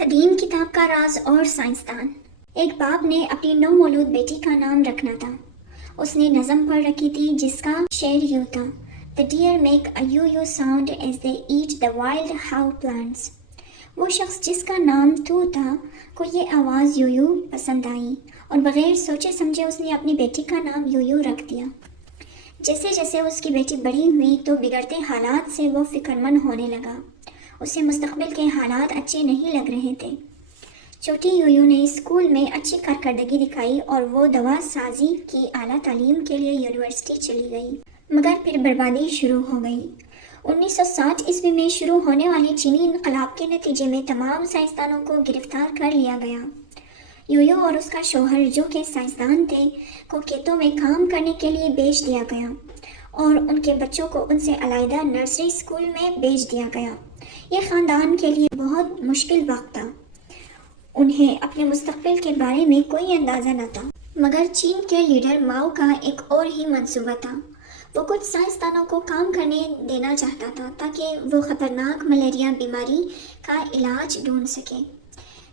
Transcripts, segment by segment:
قدیم کتاب کا راز اور سائنسدان۔ ایک باپ نے اپنی نو مولود بیٹی کا نام رکھنا تھا۔ اس نے نظم پڑھ رکھی تھی جس کا شعر یوں تھا: The deer make a yo-yo sound as they eat the wild how plants۔ وہ شخص جس کا نام تو تھا کو یہ آواز یو پسند آئی اور بغیر سوچے سمجھے اس نے اپنی بیٹی کا نام یو رکھ دیا۔ جیسے جیسے اس کی بیٹی بڑی ہوئی تو بگڑتے حالات سے وہ فکرمند ہونے لگا۔ اسے مستقبل کے حالات اچھے نہیں لگ رہے تھے۔ چھوٹی یو نے اسکول میں اچھی کارکردگی دکھائی اور وہ دوا سازی کی اعلیٰ تعلیم کے لیے یونیورسٹی چلی گئی، مگر پھر بربادی شروع ہو گئی۔ 1960 میں شروع ہونے والے چینی انقلاب کے نتیجے میں تمام سائنسدانوں کو گرفتار کر لیا گیا۔ یو اور اس کا شوہر جو کہ سائنسدان تھے کو کھیتوں میں کام کرنے کے لیے بھیج دیا گیا اور ان کے بچوں کو ان سے علیحدہ نرسری اسکول میں بھیج دیا گیا۔ یہ خاندان کے لیے بہت مشکل وقت تھا۔ انہیں اپنے مستقبل کے بارے میں کوئی اندازہ نہ تھا، مگر چین کے لیڈر ماؤ کا ایک اور ہی منصوبہ تھا۔ وہ کچھ سائنسدانوں کو کام کرنے دینا چاہتا تھا تاکہ وہ خطرناک ملیریا بیماری کا علاج ڈھونڈ سکے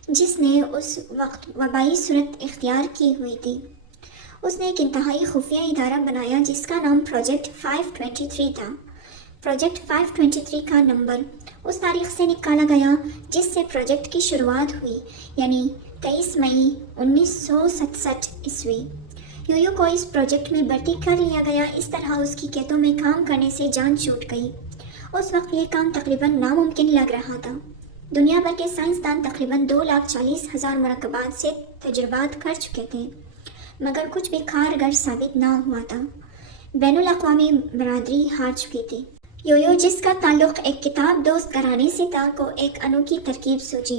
جس نے اس وقت وبائی صورت اختیار کی ہوئی تھی۔ اس نے ایک انتہائی خفیہ ادارہ بنایا جس کا نام پروجیکٹ 523 تھا۔ پروجیکٹ 523 کا نمبر اس تاریخ سے نکالا گیا جس سے پروجیکٹ کی شروعات ہوئی، یعنی 23 مئی 1967 یو کو اس پروجیکٹ میں بھرتی کر لیا گیا۔ اس طرح اس کی کھیتوں میں کام کرنے سے جان چھوٹ گئی۔ اس وقت یہ کام تقریباً ناممکن لگ رہا تھا۔ دنیا بھر کے سائنسدان تقریباً 2,40,000 مرکبات سے تجربات کر چکے تھے، مگر کچھ بھی کارگر ثابت نہ ہوا تھا۔ بین الاقوامی برادری ہار چکی تھی۔ یو جس کا تعلق ایک کتاب دوست گھرانے سے تھا کو ایک انوکھی ترکیب سوچی۔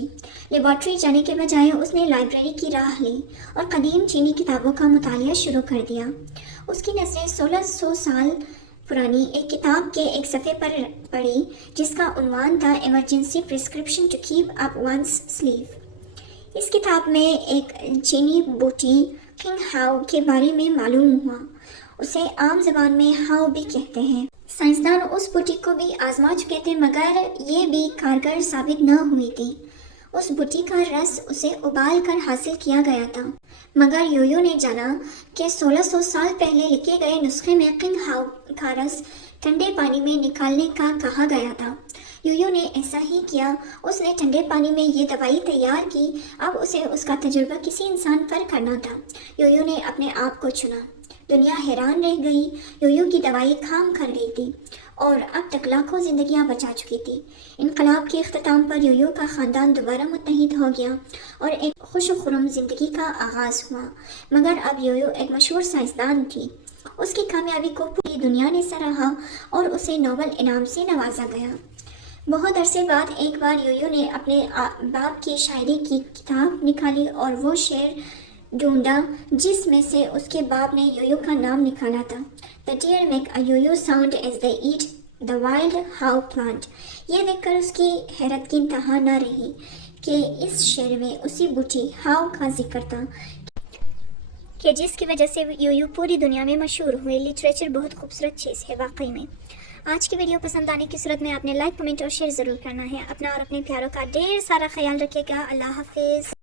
لیبارٹری جانے کے بجائے اس نے لائبریری کی راہ لی اور قدیم چینی کتابوں کا مطالعہ شروع کر دیا۔ اس کی نظریں 1600 سال پرانی ایک کتاب کے ایک صفحے پر پڑی جس کا عنوان تھا emergency prescription to keep up one's sleep. اس کتاب میں ایک چینی بوٹی کنگ ہاؤ کے بارے میں معلوم ہوا۔ اسے عام زبان میں ہاؤ بھی کہتے ہیں۔ سائنسدان اس بوٹی کو بھی آزما چکے تھے مگر یہ بھی کارگر ثابت نہ ہوئی تھی۔ اس بوٹی کا رس اسے ابال کر حاصل کیا گیا تھا، مگر یو نے جانا کہ 1600 سال پہلے لکھے گئے نسخے میں کنگ ہاؤ کا رس ٹھنڈے پانی میں نکالنے کا کہا گیا تھا۔ یو نے ایسا ہی کیا۔ اس نے ٹھنڈے پانی میں یہ دوائی تیار کی۔ اب اسے اس کا تجربہ کسی انسان پر کرنا تھا۔ یو نے اپنے آپ کو چنا۔ دنیا حیران رہ گئی۔ یو کی دوائی کام کر گئی تھی اور اب تک لاکھوں زندگیاں بچا چکی تھی۔ انقلاب کے اختتام پر یو کا خاندان دوبارہ متحد ہو گیا اور ایک خوش و خرم زندگی کا آغاز ہوا، مگر اب یو ایک مشہور سائنسدان تھی۔ اس کی کامیابی کو پوری دنیا نے سراہا اور اسے نوبل انعام سے نوازا گیا۔ بہت عرصے بعد ایک بار یو نے اپنے باپ کی شاعری کی کتاب نکالی اور وہ شعر ڈھونڈا جس میں سے اس کے باپ نے یو کا نام نکالا تھا: The deer make a yo-yo sound as they eat the wild how plant۔ یہ دیکھ کر اس کی حیرت کی انتہا نہ رہی کہ اس شعر میں اسی بوٹی ہاؤ کا ذکر تھا کہ جس کی وجہ سے یو پوری دنیا میں مشہور ہوئے۔ لٹریچر بہت خوبصورت چیز ہے واقعی میں۔ آج کی ویڈیو پسند آنے کی صورت میں آپ نے لائک، کمنٹ اور شیئر ضرور کرنا ہے۔ اپنا اور اپنے پیاروں کا ڈھیر سارا خیال رکھیے گا۔ اللہ حافظ۔